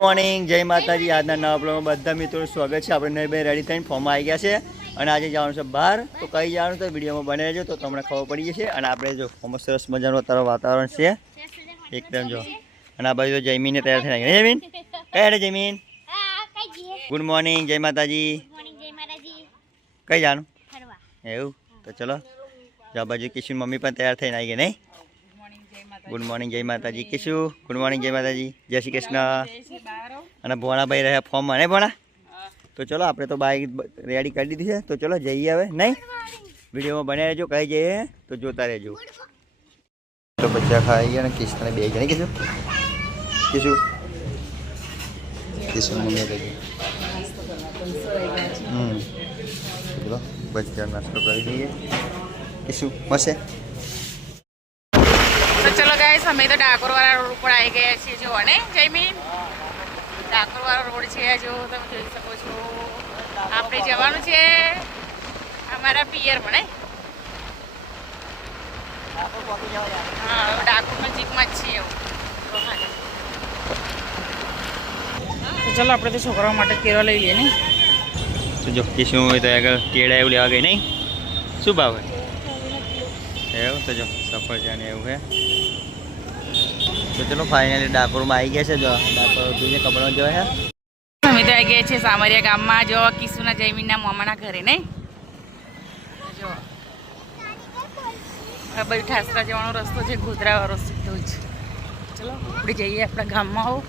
Morning જય માતાજી. આજના નવા બ્લોગમાં બધા મિત્રોનું સ્વાગત છે. આપણે નવી રેડી થઈને ફોર્મમાં આવી ગયા છે. અને આજે જવાનું છે બહાર. તો કઈ જવાનું તો વિડીયોમાં બને રહેજો. તો તમને ખબર પડી જશે. અને આપણે જો ફોર્મમાં સરસ મજાનું અત્યારે વાતાવરણ છે. એકદમ જો. અને આ બાજુ જયમીને તૈયાર થઈને આવી જયમીન કઈ રે જઈએ ગુડ મોર્નિંગ જય માતાજી. કઈ જવાનું? એવું? તો ચલો. જો આ બાજુ કિશન મમ્મી પણ તૈયાર થઈને આવી ગયા નહીં? ગુડ મોર્નિંગ, જય માતાજી. કિશુ ગુડ મોર્નિંગ, જય માતાજી. જય શ્રી કૃષ્ણ. અને ભોણાભાઈ રહ્યા ફોર્મ નહીં ભોણા? તો ચલો, આપણે તો બાઈક રેડી કરી દીધી છે. તો ચલો, જઈએ હવે. નહીં? વિડીયોમાં બને રહેજો, કઈ જઈએ, તો જોતા રહેજો. તો બચ્ચા ખાઈ અને કિશને બે જણ. કીધું કીશું કિશું મમ્મી કહી હમ. ચલો બચ્ચા નાસ્તો કરી દઈએ. કીશું મસે ગાઈસ અમે તો ડાકોરવાળા રોડ ઉપર આવી ગયા છીએ જો અને જયમીન? ડાકોરવાળા રોડ છે જો તમે જોઈ શકો છો. આપણે જવાનું છે અમારા પિયર મને. હા હવે ડાકોર નજીકમાં જ છીએ એવું. તો ચલો આપણે તો છોકરાઓ માટે કેળા લઈ લઈએ નહીં? તો જો કિશું હોય તો આગળ કેળા એવું લેવા ગઈ નહીં? શું ભાવ એવું તો જો. સફરજન એવું છે. તો ચલો ફાઇનલી ડાકોરમાં આવી ગયા છે જો. ડાકોર બીજે કપડાં જો છે. અમે તો આવી ગયા છીએ સામરિયા ગામમાં જો કિશુના જયમીનના મામાના ઘરે નહીં? જો. બધું ઠાસરા જવાનો રસ્તો છે ગોધરાવાળો સીધો જ. ચલો આપણે જઈએ આપણા ગામમાં આવો.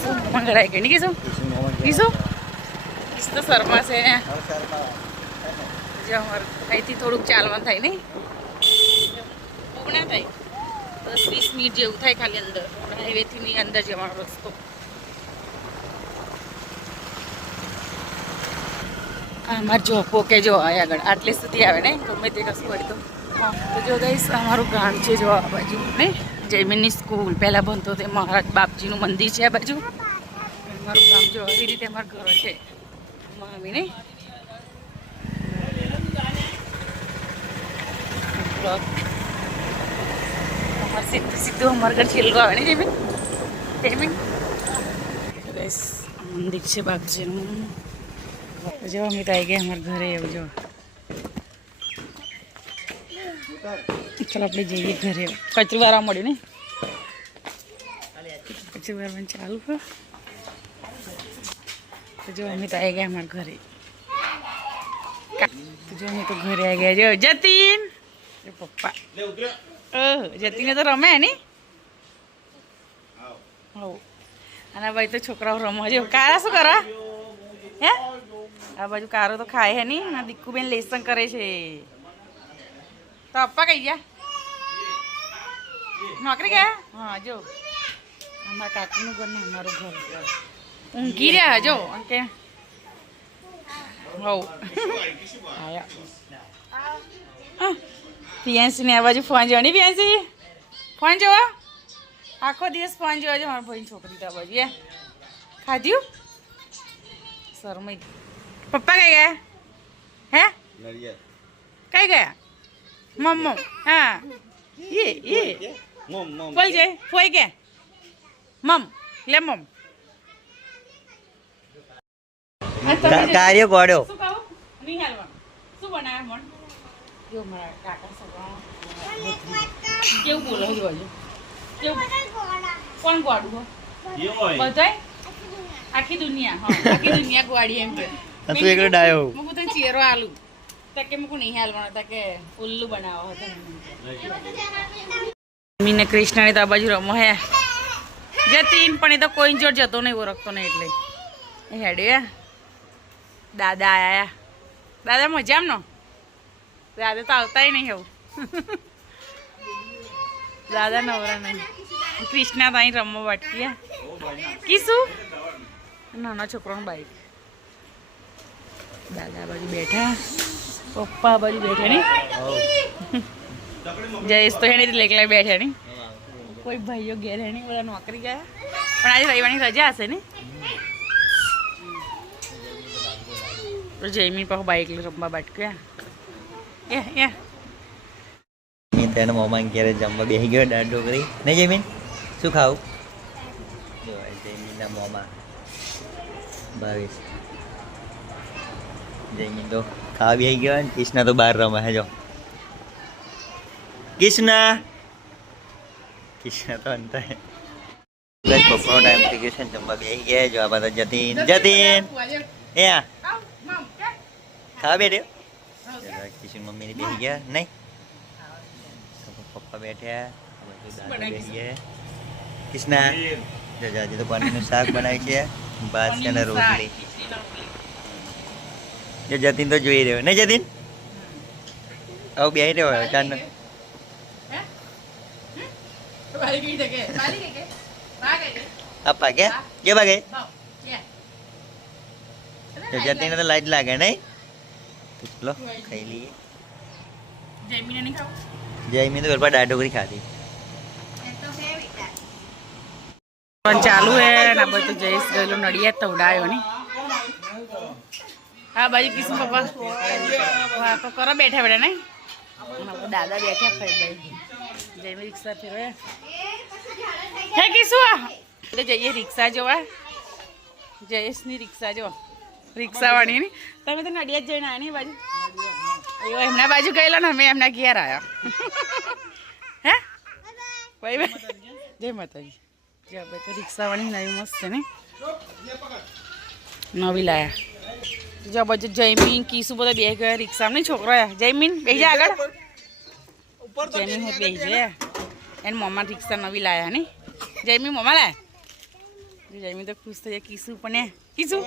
શું ગઈ કીશું કીશું તો શર્મા છે. અહીંથી થોડુંક ચાલવાનું થાય નહીં. બહુ થાય. દસ વીસ મિનિટ જેવું થાય ખાલી અંદર. હાઈવેથી ની અંદર જવાનો રસ્તો. અમારે જો પોકે જો આગળ. આટલે સુધી આવે ને ગમે તે કશું હોય તો. તો જો ગઈશ અમારું ગામ છે જો આ બાજુ ને જયમીનની સ્કૂલ. પહેલાં ભણતો તે મહારાજ બાપજીનું મંદિર છે આ બાજુ. અમારું ગામ જો એ રીતે અમારું ઘર છે. મામી ને સીધું સીધું અમારા ઘર છેલ્લું આવે ને બસ મંદિર છે જો, અમે તો આવી ગયા ઘરે એવું જો. ચાલો, આપણે જઈએ ઘરે. કચરું વાળા મળ્યું ને? કચરું વાળવાનું ચાલુ તો જો અમે તો આવી ગયા અમારા ઘરે. તો જો તો ઘરે આવી ગયા. જો, જતીન. પપ્પા. ઓહ જતીને તો રમે ને? અને ભાઈ તો છોકરાઓ રમવા જો કારા શું કરા? હે? આ બાજુ કારો તો ખાય હે નહીં અને દીકુબેન લેસન કરે છે. તો પપ્પા કઈ ગયા? નોકરી ગયા? હા, જો. અમારા કાકીનું ઘર ને અમારું ઘર. ઊંઘી રહ્યા જો કે હવ આયા. ફિયાન્સી ને આ બાજુ ફોન જોવાની ફિયાન્સી ફોન જોવા. આખો દિવસ ફોન જોવા. છે મારા ભાઈની છોકરી તો બાજુ એ ખાધ્યું? શરમાઈ. પપ્પા કઈ ગયા? હે? કઈ ગયા? મમ્મો. હા. એ એ બોલ છે ફોઈ ગયા મમ. લે મમ. કાર્ય ગોળ્યો શું કહું? નહીં હાલવાનું. શું બનાવે મન જો મારા કાકા છોકરા કેવું બોલો બાજુ? કોણ ગોડું હો? બધાય? આખી દુનિયા હા આખી દુનિયા ગોડી એમ કે. તું એકલો ડાયો. મુકુ તો ચેરો આલુ. તકે મુકુ નહીં હાલવાનો તકે ઉલ્લુ બનાવો હતો. મીને કૃષ્ણની તો આ બાજુ રમો હે. જતીન પણ એ તો કોઈ જોડ જતો નહીં ઓળખતો નહીં એટલે. હેડ્યો દાદા આયા. દાદા મજામ નો? દાદા તો આવતાય નહીં એવું દાદા નવરા નહીં. કૃષ્ણા તો અહીં રમવા વાટકી કીશું નાના છોકરાનું બાઈક દાદા બાજુ બેઠા. પપ્પા બાજુ બેઠા ને જયેશ તો એને એકલા બેઠા ને કોઈ ભાઈઓ ઘેર હે બધા નોકરી ગયા. પણ આજે રવિવારની રજા હશે ને? તો પાસે બાઇક રમવા બાટક્યા એ એ. જયમીન તેને મોમાં ઘેરે જમવા બેસી ગયો, દાળ ઢોકરી નહીં જૈમીન શું ખાવું? જો, આ મોમાં. ભાવેશ જૈમીન તો ખાવા બેસી ગયો ને કૃષ્ણ તો બહાર રમે, હે, જો. કૃષ્ણ કૃષ્ણ તો બસ બપોરનો ટાઈમ થઈ જમવા બેસી ગયા, જો, આ બધા જતીન જતીન. એ ખાવા બેઠ્યો કિશન મમ્મીને બેસી ગયા. નહીં? પપ્પા બેઠ્યા. બેસી ગયા. કૃષ્ણા જો જો આજે તો પનીરનું શાક બનાવ્યું છે. ભાત છે અને રોટલી. જો જતીન તો જોઈ રહ્યો. નહીં જતીન આવું બેસી રહ્યો ચાંદ આપા કે? કે? ભાગે જો જતીને તો લાઈટ લાગે નહીં? ચલો ખાઈ લઈએ જયમીને નહીં ખાવું? તો ગરબા દાળ ઢોકળી ખાધી. પણ ચાલુ હે ને આ બધું જઈશ ગયેલો નડિયાદ તો ઉડાયો ને હા બાજુ કિશન પપ્પા. હા તો કરો બેઠા બેઠા ને દાદા બેઠા ખાઈ ભાઈ જઈને રિક્ષા ફેરવે. હે કિશુ એટલે જઈએ રિક્ષા જોવા. જયેશની રિક્ષા જો રિક્ષા વાળી ની તમે તો નડિયાદ જઈને આવ્યા ને બાજુ? અయ్યો એમના બાજુ ગયેલો ને અમે એમના ઘેર આવ્યા હે? ભાઈ ભાઈ. જય માતાજી. જો ભાઈ તો રિક્ષાવાળી નવી મસ્ત છે ને? નવી લાયા. જો બધું જયમીન, કીસુ બધા બે ગયા રિક્ષામાં. નહીં, છોકરો જયમીન બે જા આગળ. જયમીન બેસી જાય એને મમ્મા રિક્ષા નવી લાયા ને જયમીન મમ્મા લાયા? જો તો ખુશ થઈ જાય કીસુ પણ કીસું?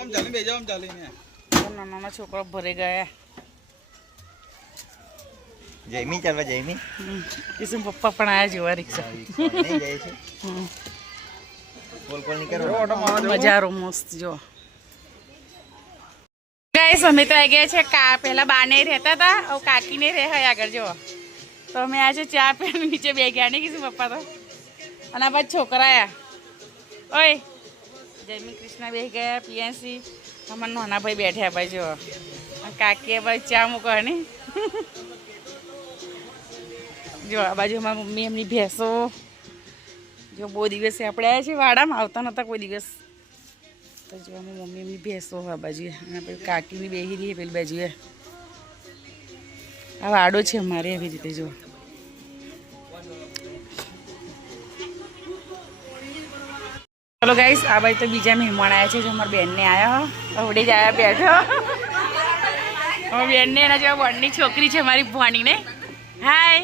નાના નાના છોકરા ભરે ગયા જયમી ચાલવા જયમી. કીસું પપ્પા પણ આયા જોવા રિક્ષા. નહીં જાય છે હમ. કોલ કોલ નહીં કરો નજારો મસ્ત જો. ગાઈસ અમે તો આવી ગયા છે કા પહેલા બાને રહેતા હતા હવે કાકીને રહે હોય આગળ જો તો અમે આ છે ચા પીને નીચે બે ગયા કીધું પપ્પા તો? અને આ બાદ છોકરા આયા. ઓય જયમી કૃષ્ણ બે ગયા પિયાસી અમારા નાના ભાઈ બેઠ્યા ભાઈ જો કાકીએ ભાઈ ચા મૂકો ને. જો આ બાજુ અમારા મમ્મી એમની ભેંસો. જો બહુ દિવસે આપણે આવ્યા છીએ, વાડામાં આવતા નહોતા કોઈ દિવસ. તો જો અમે મમ્મી એમની ભેંસો આ બાજુએ અને પેલી કાકીની બેહી રહી પેલી બાજુએ. આ વાડો છે અમારે એવી રીતે જો ચલો ગાઈસ આ બાજુ તો બીજા મહેમાન આવ્યા છે જો અમારા બેનને આવ્યા અવડે જ આવ્યા બેઠો. બેનને એના જેવા બોન્ડની છોકરી છે મારી ભવાની ને હાય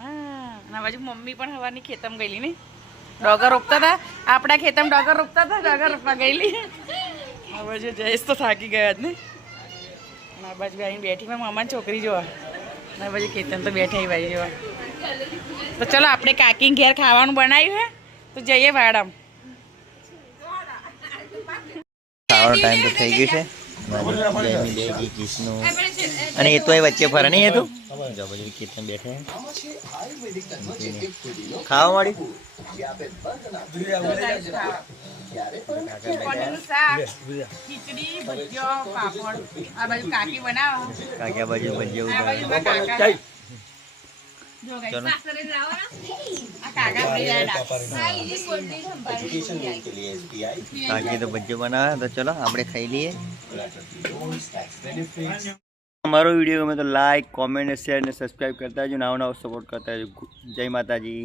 હા બાજુ મમ્મી પણ હવાની ખેતમ ગયેલી ને. ડોગર રોપતા હતા. આપણા ખેતમ ડોગર રોપતા હતા ડોગર રોપવા ગયેલી. હવે જો જયેશ તો થાકી ગયા જ ને આ બાજુ આવીને બેઠી મેં મામાની છોકરી જોવા. ના બાજુ ખેતમ તો બેઠા ભાઈ જોવા. તો ચલો આપણે કાકી ઘેર ખાવાનું બનાવ્યું હે. તો જઈએ વાડામ. ખાવાનો ટાઈમ તો થઈ ગયો છે. અને એ તો એ વચ્ચે ફરે નહીં એ તો? કીર્તન બેઠે ખાવા મળી ખીચડી ભજીયો પાપડ આ બાજુ કાકી બનાવો બાજુ ભજીયા ઉતારે કાકા તો બજ્જો બનાવે તો ચલો આપણે ખાઈ લઈએ અમારો વીડિયો ગમે તો લાઈક કોમેન્ટ શેર અને સબસ્ક્રાઈબ કરતા જો નવો નવો સપોર્ટ કરતા જય માતાજી